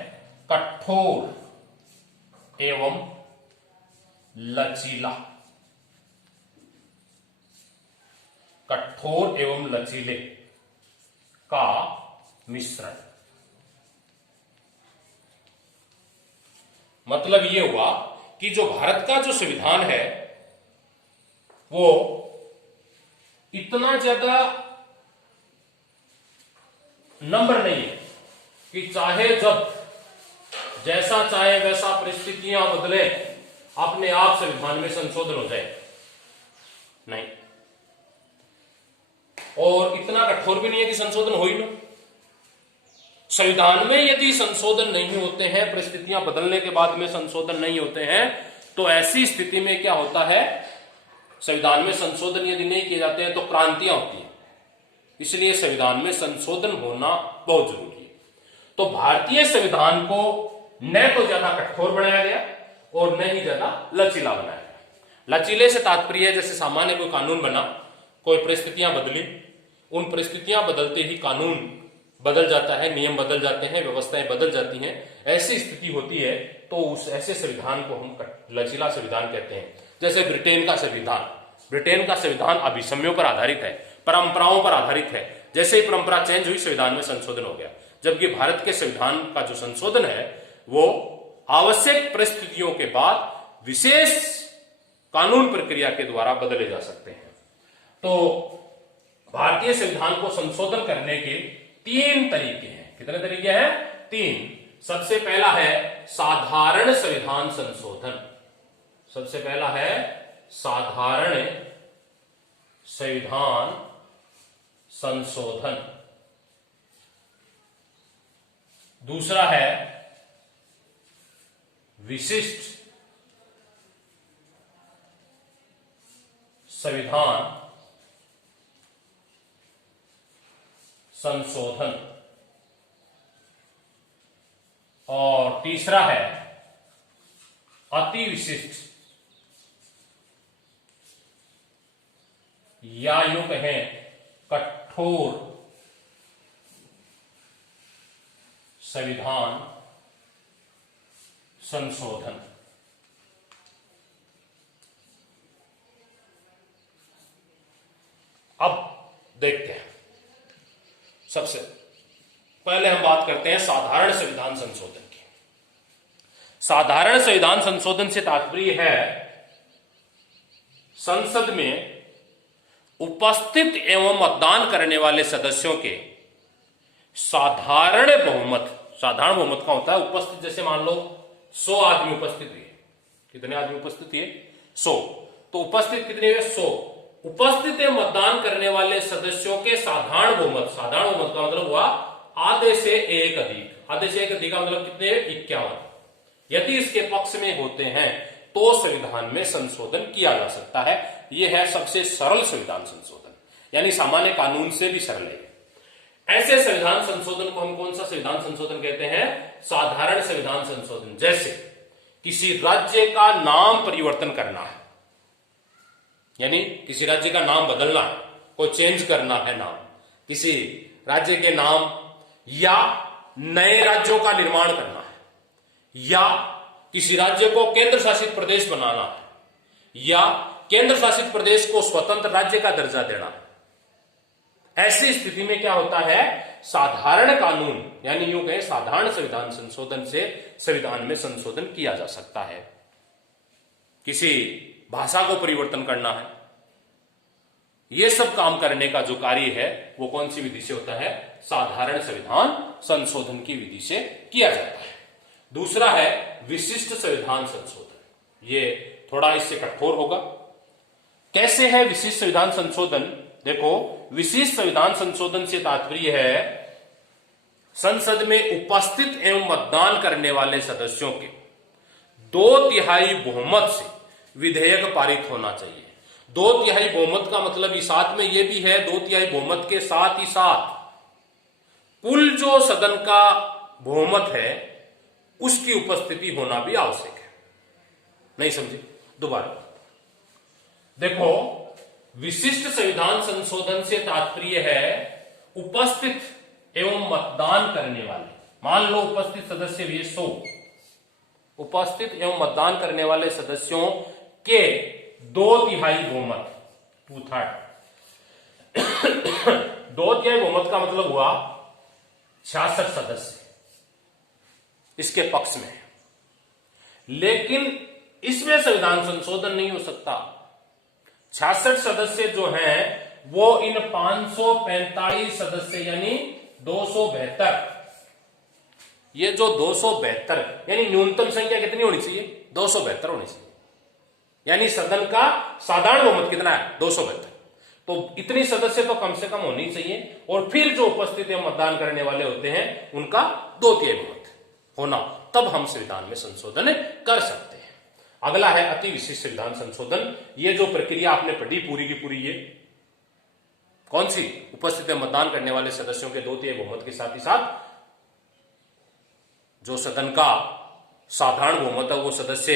कठोर एवं लचीला। कठोर एवं लचीले का मिश्रण। मतलब यह हुआ कि जो भारत का जो संविधान है वो इतना ज्यादा नम्र नहीं है कि चाहे जब जैसा चाहे वैसा परिस्थितियां बदले अपने आप संविधान में संशोधन हो जाए, नहीं। और इतना कठोर भी नहीं है कि संशोधन हो ही ना। संविधान में यदि संशोधन नहीं होते हैं, परिस्थितियां बदलने के बाद में संशोधन नहीं होते हैं, तो ऐसी स्थिति में क्या होता है, संविधान में संशोधन यदि नहीं किए जाते हैं तो क्रांतियां होती हैं। इसलिए संविधान में संशोधन होना बहुत जरूरी है। तो भारतीय संविधान को न तो ज्यादा कठोर बनाया गया और न ही ज्यादा लचीला बनाया गया। लचीले से तात्पर्य है जैसे सामान्य कोई कानून बना, कोई परिस्थितियां बदली, उन परिस्थितियां बदलते ही कानून बदल जाता है, नियम बदल जाते हैं, व्यवस्थाएं बदल जाती हैं। ऐसी स्थिति होती है तो उस ऐसे संविधान को हम लचीला संविधान कहते हैं। जैसे ब्रिटेन का संविधान, ब्रिटेन का संविधान अभिसमयों पर आधारित है, परंपराओं पर आधारित है। जैसे ही परंपरा चेंज हुई संविधान में संशोधन हो गया। जबकि भारत के संविधान का जो संशोधन है वो आवश्यक परिस्थितियों के बाद विशेष कानून प्रक्रिया के द्वारा बदले जा सकते हैं। तो भारतीय संविधान को संशोधन करने के 3 तरीके हैं। कितने तरीके हैं? 3। सबसे पहला है साधारण संविधान संशोधन। सबसे पहला है साधारण संविधान संशोधन। दूसरा है विशिष्ट संविधान संशोधन। और तीसरा है अति विशिष्ट या यूं कहें कठोर संविधान संशोधन। अब देखते हैं, सबसे पहले हम बात करते हैं साधारण संविधान संशोधन की। साधारण संविधान संशोधन से तात्पर्य है संसद में उपस्थित एवं मतदान करने वाले सदस्यों के साधारण बहुमत। साधारण बहुमत का होता है उपस्थित, जैसे मान लो 100 आदमी उपस्थित हुए। कितने आदमी उपस्थित हुए? 100। तो उपस्थित कितने हुए? 100। उपस्थित एवं मतदान करने वाले सदस्यों के साधारण बहुमत। साधारण बहुमत का मतलब हुआ आधे से एक अधिक। आधे से एक अधिक का मतलब कितने? 51। यदि इसके पक्ष में होते हैं तो संविधान में संशोधन किया जा सकता है। यह है सबसे सरल संविधान संशोधन, यानी सामान्य कानून से भी सरल है। ऐसे संविधान संशोधन को हम कौन सा संविधान संशोधन कहते हैं? साधारण संविधान संशोधन। जैसे किसी राज्य का नाम परिवर्तन करना है, यानी किसी राज्य का नाम बदलना है, को चेंज करना है नाम, किसी राज्य के नाम, या नए राज्यों का निर्माण करना है, या किसी राज्य को केंद्र शासित प्रदेश बनाना है, या केंद्र शासित प्रदेश को स्वतंत्र राज्य का दर्जा देना है। ऐसी स्थिति में क्या होता है? साधारण कानून, यानी यूं कहें साधारण संविधान संशोधन से संविधान में संशोधन किया जा सकता है। किसी भाषा को परिवर्तन करना है, यह सब काम करने का जो कार्य है वो कौन सी विधि से होता है? साधारण संविधान संशोधन की विधि से किया जाता है। दूसरा है विशिष्ट संविधान संशोधन। ये थोड़ा इससे कठोर होगा। कैसे है विशिष्ट संविधान संशोधन? देखो, विशिष्ट संविधान संशोधन से तात्पर्य है संसद में उपस्थित एवं मतदान करने वाले सदस्यों के 2/3 बहुमत से विधेयक पारित होना चाहिए। 2/3 बहुमत का मतलब इस साथ में यह भी है, 2/3 बहुमत के साथ ही साथ कुल जो सदन का बहुमत है उसकी उपस्थिति होना भी आवश्यक है। नहीं समझे? दोबारा देखो, विशिष्ट संविधान संशोधन से तात्पर्य है उपस्थित एवं मतदान करने वाले। मान लो उपस्थित सदस्य भी 100, उपस्थित एवं मतदान करने वाले सदस्यों के 2/3 बहुमत, 2/3। 2/3 बहुमत का मतलब हुआ 66 सदस्य इसके पक्ष में। लेकिन इसमें संविधान संशोधन नहीं हो सकता। 66 सदस्य जो हैं वो इन 545 सदस्य यानी 272, ये जो 272 यानी न्यूनतम संख्या कितनी होनी चाहिए? 272 होनी चाहिए। यानी सदन का साधारण बहुमत कितना है? 272। तो इतनी सदस्य तो कम से कम होनी चाहिए। और फिर जो उपस्थित एवं मतदान करने वाले होते हैं उनका 2/3 बहुमत होना, तब हम संविधान में संशोधन कर सकते हैं। अगला है अति विशिष्ट संविधान संशोधन। ये जो प्रक्रिया आपने पढ़ी पूरी की पूरी, ये कौन सी? उपस्थित मतदान करने वाले सदस्यों के 2/3 बहुमत के साथ ही साथ जो सदन का साधारण बहुमत है वो सदस्य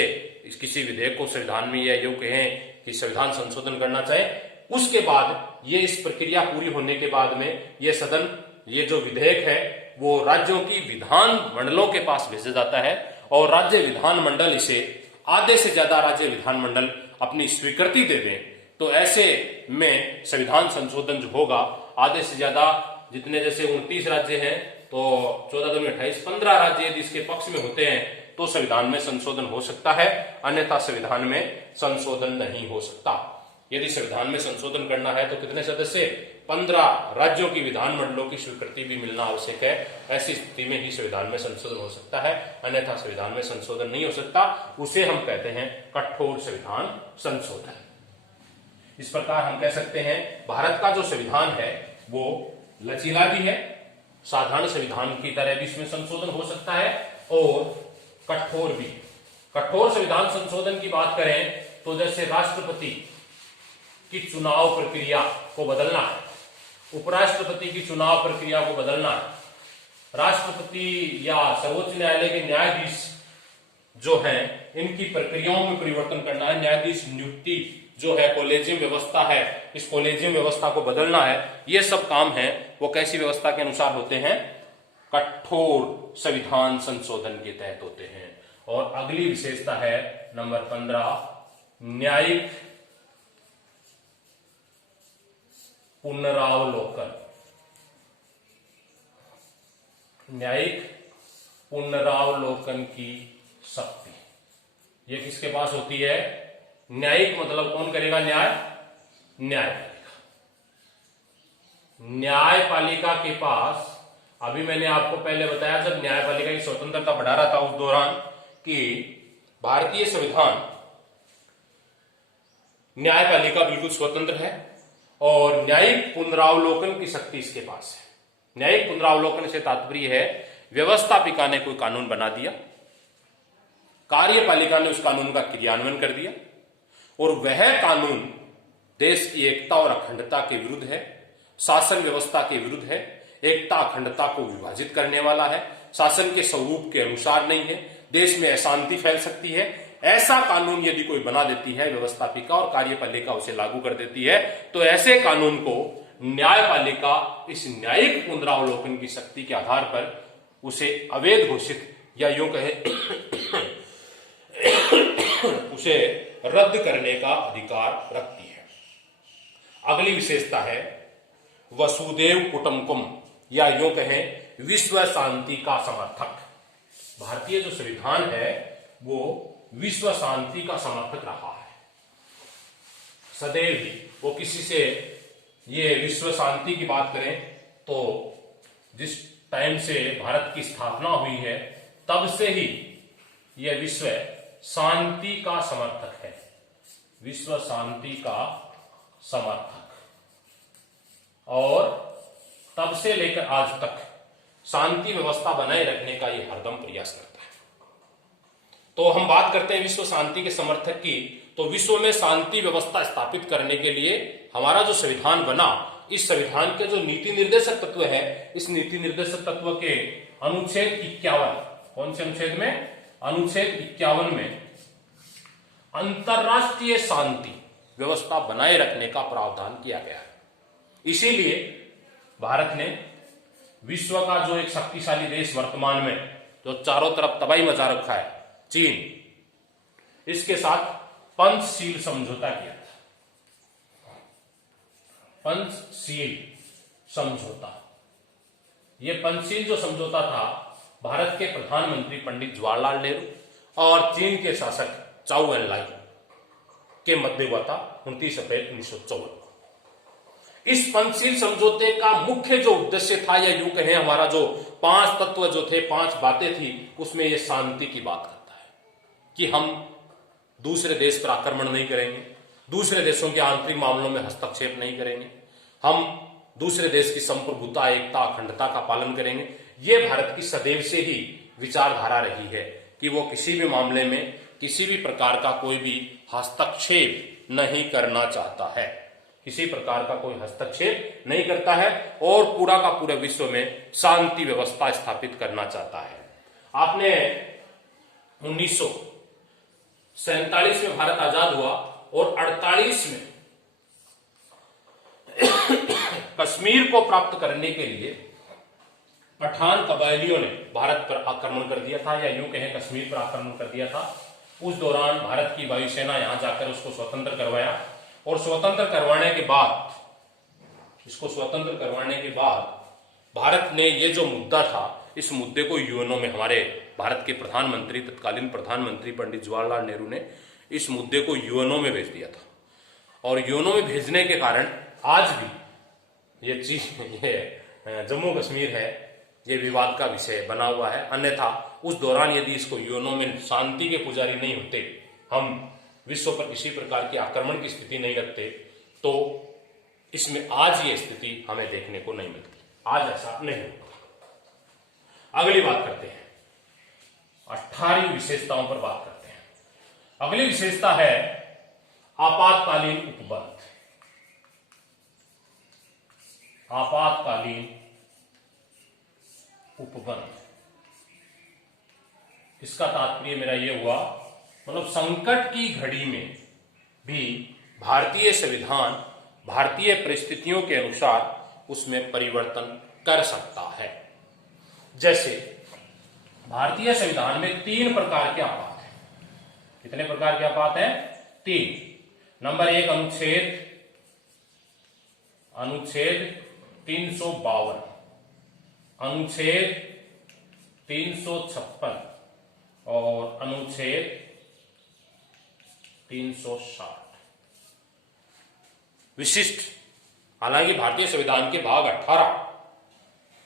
किसी विधेयक को संविधान में या यूं कहें कि संविधान संशोधन करना चाहे, उसके बाद ये इस प्रक्रिया पूरी होने के बाद में ये सदन, ये जो विधेयक है वो राज्यों की विधान मंडलों के पास भेजा जाता है और राज्य विधान मंडल इसे, आधे से ज्यादा राज्य विधानमंडल अपनी स्वीकृति दे दें तो ऐसे में संविधान संशोधन जो होगा, आधे से ज्यादा जितने, जैसे 29 राज्य हैं तो 14 दूनी 28, 15 राज्य यदि इसके पक्ष में होते हैं तो संविधान में संशोधन हो सकता है, अन्यथा संविधान में संशोधन नहीं हो सकता। यदि संविधान में संशोधन करना है तो कितने सदस्य? 15 राज्यों की विधानमंडलों की स्वीकृति भी मिलना आवश्यक है। ऐसी स्थिति में ही संविधान में संशोधन हो सकता है, अन्यथा संविधान में संशोधन नहीं हो सकता। उसे हम कहते हैं कठोर संविधान संशोधन। इस प्रकार हम कह सकते हैं भारत का जो संविधान है वो लचीला भी है, साधारण संविधान की तरह भी इसमें संशोधन हो सकता है, और कठोर भी। कठोर संविधान संशोधन की बात करें तो जैसे राष्ट्रपति की चुनाव प्रक्रिया को बदलना है, उपराष्ट्रपति की चुनाव प्रक्रिया को बदलना है, राष्ट्रपति या सर्वोच्च न्यायालय के न्यायाधीश जो हैं इनकी प्रक्रियाओं में परिवर्तन करना है, न्यायाधीश नियुक्ति जो है कॉलेजियम व्यवस्था है, इस कॉलेजियम व्यवस्था को बदलना है। ये सब काम है वो कैसी व्यवस्था के अनुसार होते हैं? कठोर संविधान संशोधन के तहत होते हैं। और अगली विशेषता है नंबर 15, न्यायिक पुनरावलोकन। न्यायिक पुनरावलोकन की शक्ति ये किसके पास होती है? न्यायिक मतलब कौन करेगा न्याय? न्यायपालिका। न्यायपालिका के पास, अभी मैंने आपको पहले बताया जब न्यायपालिका की स्वतंत्रता बढ़ा रहा था उस दौरान, कि भारतीय संविधान न्यायपालिका बिल्कुल स्वतंत्र है और न्यायिक पुनरावलोकन की शक्ति इसके पास है। न्यायिक पुनरावलोकन से तात्पर्य है व्यवस्थापिका ने कोई कानून बना दिया, कार्यपालिका ने उस कानून का क्रियान्वयन कर दिया और वह कानून देश की एकता और अखंडता के विरुद्ध है, शासन व्यवस्था के विरुद्ध है, एकता अखंडता को विभाजित करने वाला है, शासन के स्वरूप के अनुसार नहीं है, देश में अशांति फैल सकती है, ऐसा कानून यदि कोई बना देती है व्यवस्थापिका और कार्यपालिका उसे लागू कर देती है, तो ऐसे कानून को न्यायपालिका इस न्यायिक पुनरावलोकन की शक्ति के आधार पर उसे अवैध घोषित या यूं कहे उसे रद्द करने का अधिकार रखती है। अगली विशेषता है वसुदेव कुटुंबकम या यूं कहें विश्व शांति का समर्थक। भारतीय जो संविधान है वो विश्व शांति का समर्थक रहा है सदैव ही। वो किसी से ये विश्व शांति की बात करें तो जिस टाइम से भारत की स्थापना हुई है तब से ही यह विश्व शांति का समर्थक है, विश्व शांति का समर्थक, और तब से लेकर आज तक शांति व्यवस्था बनाए रखने का यह हरदम प्रयास करता है। तो हम बात करते हैं विश्व शांति के समर्थक की, तो विश्व में शांति व्यवस्था स्थापित करने के लिए हमारा जो संविधान बना, इस संविधान के जो नीति निर्देशक तत्व है, इस नीति निर्देशक तत्व के अनुच्छेद 51, कौन से अनुच्छेद में? अनुच्छेद 51 में अंतरराष्ट्रीय शांति व्यवस्था बनाए रखने का प्रावधान किया गया है। इसीलिए भारत ने विश्व का जो एक शक्तिशाली देश वर्तमान में जो चारों तरफ तबाही मचा रखा है, चीन, इसके साथ पंचशील समझौता किया था। पंचशील समझौता, यह पंचशील जो समझौता था भारत के प्रधानमंत्री पंडित जवाहरलाल नेहरू और चीन के शासक चाउ एन-लाई के मध्य हुआ था 29 अप्रैल 1954। इस पंचशील समझौते का मुख्य जो उद्देश्य था, या यूं कहें हमारा जो 5 तत्व जो थे, 5 बातें थी, उसमें यह शांति की बात करता है कि हम दूसरे देश पर आक्रमण नहीं करेंगे, दूसरे देशों के आंतरिक मामलों में हस्तक्षेप नहीं करेंगे, हम दूसरे देश की संप्रभुता, एकता, अखंडता का पालन करेंगे। यह भारत की सदैव से ही विचारधारा रही है कि वो किसी भी मामले में किसी भी प्रकार का कोई भी हस्तक्षेप नहीं करना चाहता है, किसी प्रकार का कोई हस्तक्षेप नहीं करता है और पूरा का पूरा विश्व में शांति व्यवस्था स्थापित करना चाहता है। आपने 1947 में भारत आजाद हुआ और 48 में कश्मीर को प्राप्त करने के लिए पठान कबायलियों ने भारत पर आक्रमण कर दिया था, या यूं कहें कश्मीर पर आक्रमण कर दिया था। उस दौरान भारत की वायुसेना यहां जाकर उसको स्वतंत्र करवाया और स्वतंत्र करवाने के बाद, इसको स्वतंत्र करवाने के बाद भारत ने ये जो मुद्दा था, इस मुद्दे को यूएनओ में, हमारे भारत के प्रधानमंत्री, तत्कालीन प्रधानमंत्री पंडित जवाहरलाल नेहरू ने इस मुद्दे को यूएनओ में भेज दिया था। और यूएनओ में भेजने के कारण आज भी ये चीज, ये जम्मू कश्मीर है, ये विवाद का विषय बना हुआ है। अन्यथा उस दौरान यदि इसको यूएनओ में शांति के पुजारी नहीं होते, हम विश्व पर किसी प्रकार के आक्रमण की स्थिति नहीं रखते, तो इसमें आज ये स्थिति हमें देखने को नहीं मिलती। आज ऐसा नहीं होता। अगली बात करते हैं, 18 विशेषताओं पर बात करते हैं। अगली विशेषता है आपातकालीन उपबंध। आपातकालीन उपबंध, इसका तात्पर्य मेरा यह हुआ, मतलब संकट की घड़ी में भी भारतीय संविधान भारतीय परिस्थितियों के अनुसार उसमें परिवर्तन कर सकता है। जैसे भारतीय संविधान में 3 प्रकार के आपात हैं। कितने प्रकार के आपात हैं? 3। नंबर 1 अनुच्छेद 352, अनुच्छेद 356 और अनुच्छेद 360। विशिष्ट, हालांकि भारतीय संविधान के भाग 18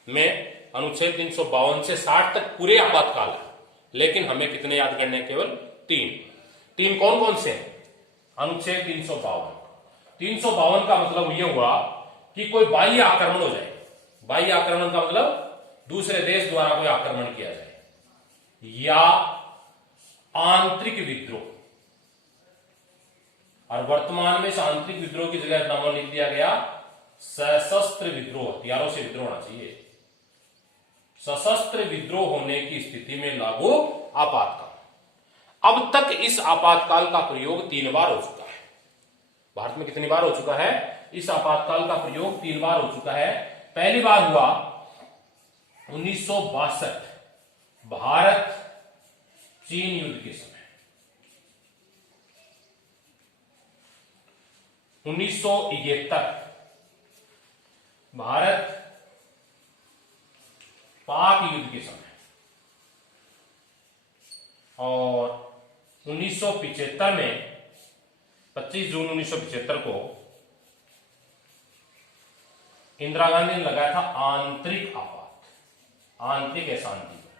में अनुच्छेद 352 से 60 तक पूरे आपातकाल है, लेकिन हमें कितने याद करने हैं? केवल 3 कौन कौन से हैं? अनुच्छेद 352 का मतलब यह हुआ कि कोई बाह्य आक्रमण हो जाए। बाह्य आक्रमण का मतलब दूसरे देश द्वारा कोई आक्रमण किया जाए, या आंतरिक विद्रोह। और वर्तमान में इस आंतरिक विद्रोह की जगह नाम लिख दिया गया सशस्त्र विद्रोह। हथियारों से विद्रोह होना चाहिए। सशस्त्र विद्रोह होने की स्थिति में लागू आपातकाल। अब तक इस आपातकाल का प्रयोग 3 बार हो चुका है। भारत में कितनी बार हो चुका है? इस आपातकाल का प्रयोग 3 बार हो चुका है। पहली बार हुआ 1962 भारत चीन युद्ध के समय। 1971 भारत पाक युद्ध के समय। और 1975 में 25 जून 1975 को इंदिरा गांधी ने लगाया था आंतरिक आपात, आंतरिक अशांति पर,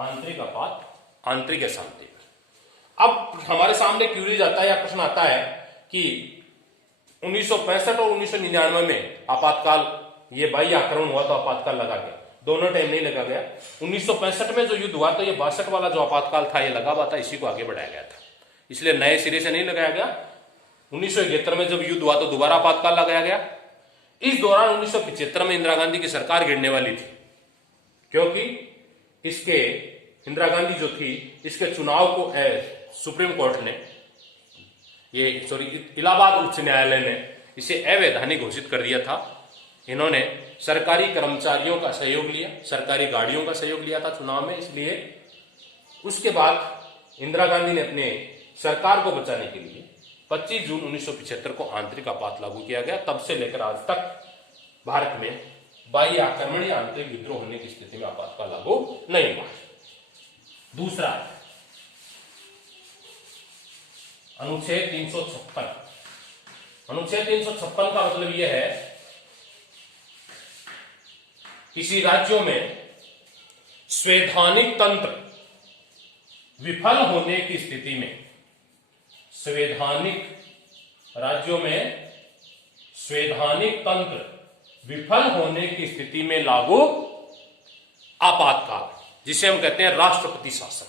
आंतरिक आपात, आंतरिक अशांति पर। अब हमारे सामने क्यूरी जाता है या प्रश्न आता है कि 1965 और 1999 में आपातकाल, ये बाह्य आक्रमण हुआ तो आपातकाल लगा गया, दोनों टाइम नहीं लगा गया। 1965 में जो युद्ध हुआ तो ये 62 वाला जो आपातकाल था ये लगा हुआ था, इसी को आगे बढ़ाया गया था, इसलिए नए सिरे से नहीं लगाया गया। 1971 में जब युद्ध हुआ तो दोबारा आपातकाल लगाया गया। इस दौरान 1975 में इंदिरा गांधी की सरकार गिरने वाली थी, क्योंकि इसके इंदिरा गांधी जो थी इसके चुनाव को सुप्रीम कोर्ट ने इलाहाबाद उच्च न्यायालय ने इसे अवैधानिक घोषित कर दिया था। इन्होंने सरकारी कर्मचारियों का सहयोग लिया, सरकारी गाड़ियों का सहयोग लिया था चुनाव में, इसलिए उसके बाद इंदिरा गांधी ने अपने सरकार को बचाने के लिए 25 जून 1975 को आंतरिक आपात लागू किया गया। तब से लेकर आज तक भारत में बाह्य आक्रमण या आंतरिक विद्रोह होने की स्थिति में आपातकाल लागू नहीं हुआ। दूसरा अनुच्छेद 356। अनुच्छेद 356 का मतलब यह है किसी राज्यों में संवैधानिक तंत्र विफल होने की स्थिति में, संवैधानिक राज्यों में संवैधानिक तंत्र विफल होने की स्थिति में लागू आपातकाल, जिसे हम कहते हैं राष्ट्रपति शासन।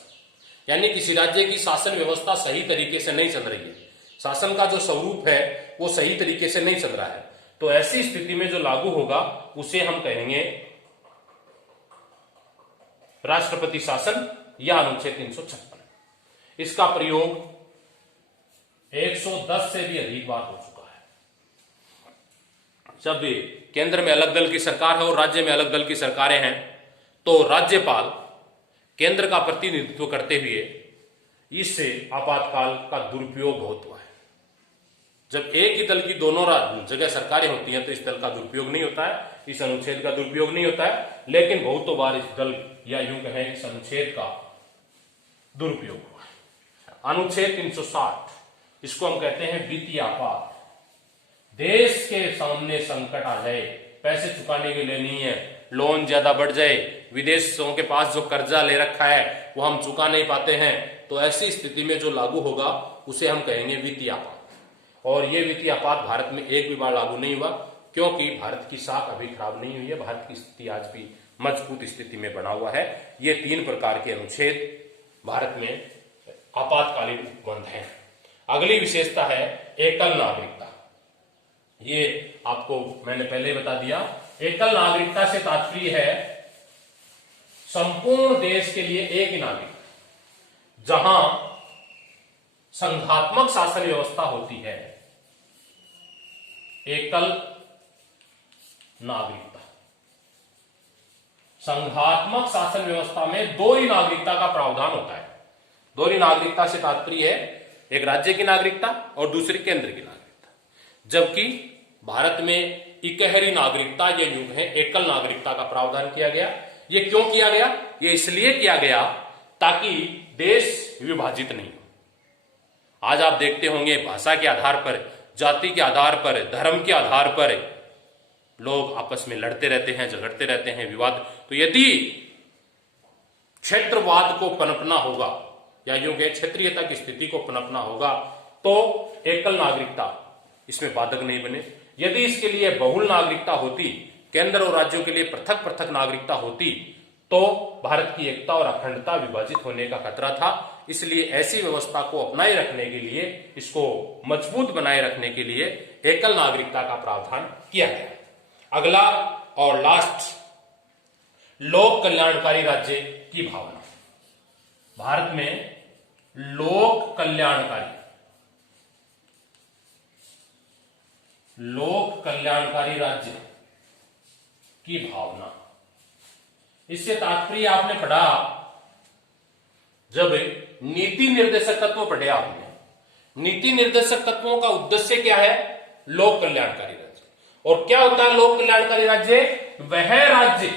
यानी किसी राज्य की शासन व्यवस्था सही तरीके से नहीं चल रही है, शासन का जो स्वरूप है वो सही तरीके से नहीं चल रहा है, तो ऐसी स्थिति में जो लागू होगा उसे हम कहेंगे राष्ट्रपति शासन या अनुच्छेद 356। इसका प्रयोग 110 से भी अधिक बार हो चुका है। जब भी केंद्र में अलग दल की सरकार है और राज्य में अलग दल की सरकारें हैं, तो राज्यपाल केंद्र का प्रतिनिधित्व करते हुए इससे आपातकाल का दुरुपयोग बहुत हुआ है। जब एक ही दल की दोनों जगह सरकारें होती हैं तो इस दल का दुरुपयोग नहीं होता है, इस अनुच्छेद का दुरुपयोग नहीं होता है, लेकिन बहुतों बार इस दल या यूं कहें इस अनुच्छेद का दुरुपयोग हुआ है। अनुच्छेद 360, इसको हम कहते हैं वित्तीय आपात। देश के सामने संकट आ जाए, पैसे चुकाने के लिए नहीं है, लोन ज्यादा बढ़ जाए, विदेशों के पास जो कर्जा ले रखा है वो हम चुका नहीं पाते हैं, तो ऐसी स्थिति में जो लागू होगा उसे हम कहेंगे वित्तीय आपात। और ये वित्तीय आपात भारत में एक भी बार लागू नहीं हुआ, क्योंकि भारत की साख अभी खराब नहीं हुई है, भारत की स्थिति आज भी मजबूत स्थिति में बना हुआ है। ये 3 प्रकार के अनुच्छेद भारत में आपातकालीन उपबंध हैं। अगली विशेषता है एकल नागरिकता। ये आपको मैंने पहले बता दिया। एकल नागरिकता से तात्पर्य है संपूर्ण देश के लिए एक ही नागरिक, जहां संघात्मक शासन व्यवस्था होती है, एकल नागरिकता। संघात्मक शासन व्यवस्था में दो ही नागरिकता का प्रावधान होता है। दो ही नागरिकता से तात्पर्य है एक राज्य की नागरिकता और दूसरी केंद्र की नागरिकता, जबकि भारत में इकहरी नागरिकता ये युग है, एकल नागरिकता का प्रावधान किया गया। ये क्यों किया गया? ये इसलिए किया गया ताकि देश विभाजित नहीं हो। आज आप देखते होंगे भाषा के आधार पर, जाति के आधार पर, धर्म के आधार पर लोग आपस में लड़ते रहते हैं, झगड़ते रहते हैं, विवाद। तो यदि क्षेत्रवाद को पनपना होगा या यूं कहें क्षेत्रीयता की स्थिति को पनपना होगा तो एकल नागरिकता इसमें बाधक नहीं बने। यदि इसके लिए बहुल नागरिकता होती, केंद्र और राज्यों के लिए पृथक पृथक नागरिकता होती, तो भारत की एकता और अखंडता विभाजित होने का खतरा था। इसलिए ऐसी व्यवस्था को अपनाए रखने के लिए, इसको मजबूत बनाए रखने के लिए एकल नागरिकता का प्रावधान किया गया। अगला और लास्ट, लोक कल्याणकारी राज्य की भावना। भारत में लोक कल्याणकारी राज्य की भावना, इससे तात्पर्य आपने पढ़ा, जब नीति निर्देशक तत्व पढ़े आपने, नीति निर्देशक तत्वों का उद्देश्य क्या है? लोक कल्याणकारी राज्य। और क्या होता है लोक कल्याणकारी राज्य? वह राज्य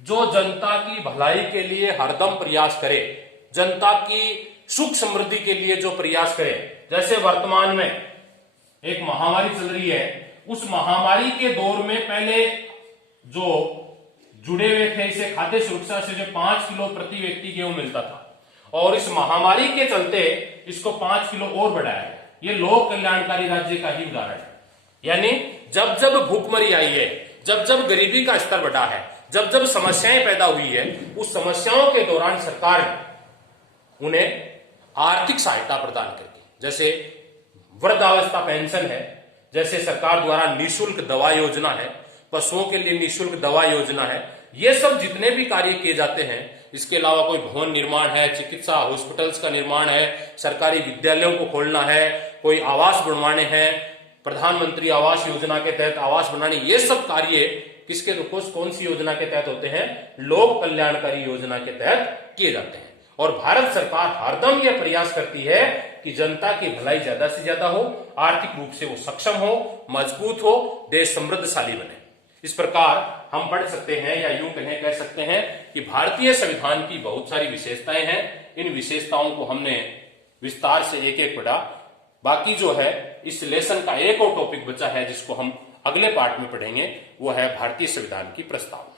जो जनता की भलाई के लिए हरदम प्रयास करे, जनता की सुख समृद्धि के लिए जो प्रयास करे। जैसे वर्तमान में एक महामारी चल रही है, उस महामारी के दौर में पहले जो जुड़े हुए थे इसे खाद्य सुरक्षा से जो 5 किलो प्रति व्यक्ति गेहूं मिलता था, और इस महामारी के चलते इसको 5 किलो और बढ़ाया गया। ये लोक कल्याणकारी राज्य का ही उदाहरण है। यानी जब जब भूखमरी आई है, जब जब गरीबी का स्तर बढ़ा है, जब जब समस्याएं पैदा हुई है, उस समस्याओं के दौरान सरकार ने उन्हें आर्थिक सहायता प्रदान करके, जैसे वृद्धावस्था पेंशन है, जैसे सरकार द्वारा निःशुल्क दवा योजना है, पशुओं के लिए निःशुल्क दवा योजना है, ये सब जितने भी कार्य किए जाते हैं। इसके अलावा कोई भवन निर्माण है, चिकित्सा हॉस्पिटल्स का निर्माण है, सरकारी विद्यालयों को खोलना है, कोई आवास बनवाने हैं, प्रधानमंत्री आवास योजना के तहत आवास बनाने, ये सब कार्य किसके कौन सी योजना के तहत होते हैं? लोक कल्याणकारी योजना के तहत किए जाते हैं। और भारत सरकार हरदम यह प्रयास करती है कि जनता की भलाई ज्यादा से ज्यादा हो, आर्थिक रूप से वो सक्षम हो, मजबूत हो, देश समृद्धशाली बने। इस प्रकार हम पढ़ सकते हैं या यूं कह सकते हैं कि भारतीय संविधान की बहुत सारी विशेषताएं हैं। इन विशेषताओं को हमने विस्तार से एक एक पढ़ा। बाकी जो है इस लेसन का एक और टॉपिक बचा है जिसको हम अगले पार्ट में पढ़ेंगे, वो है भारतीय संविधान की प्रस्तावना।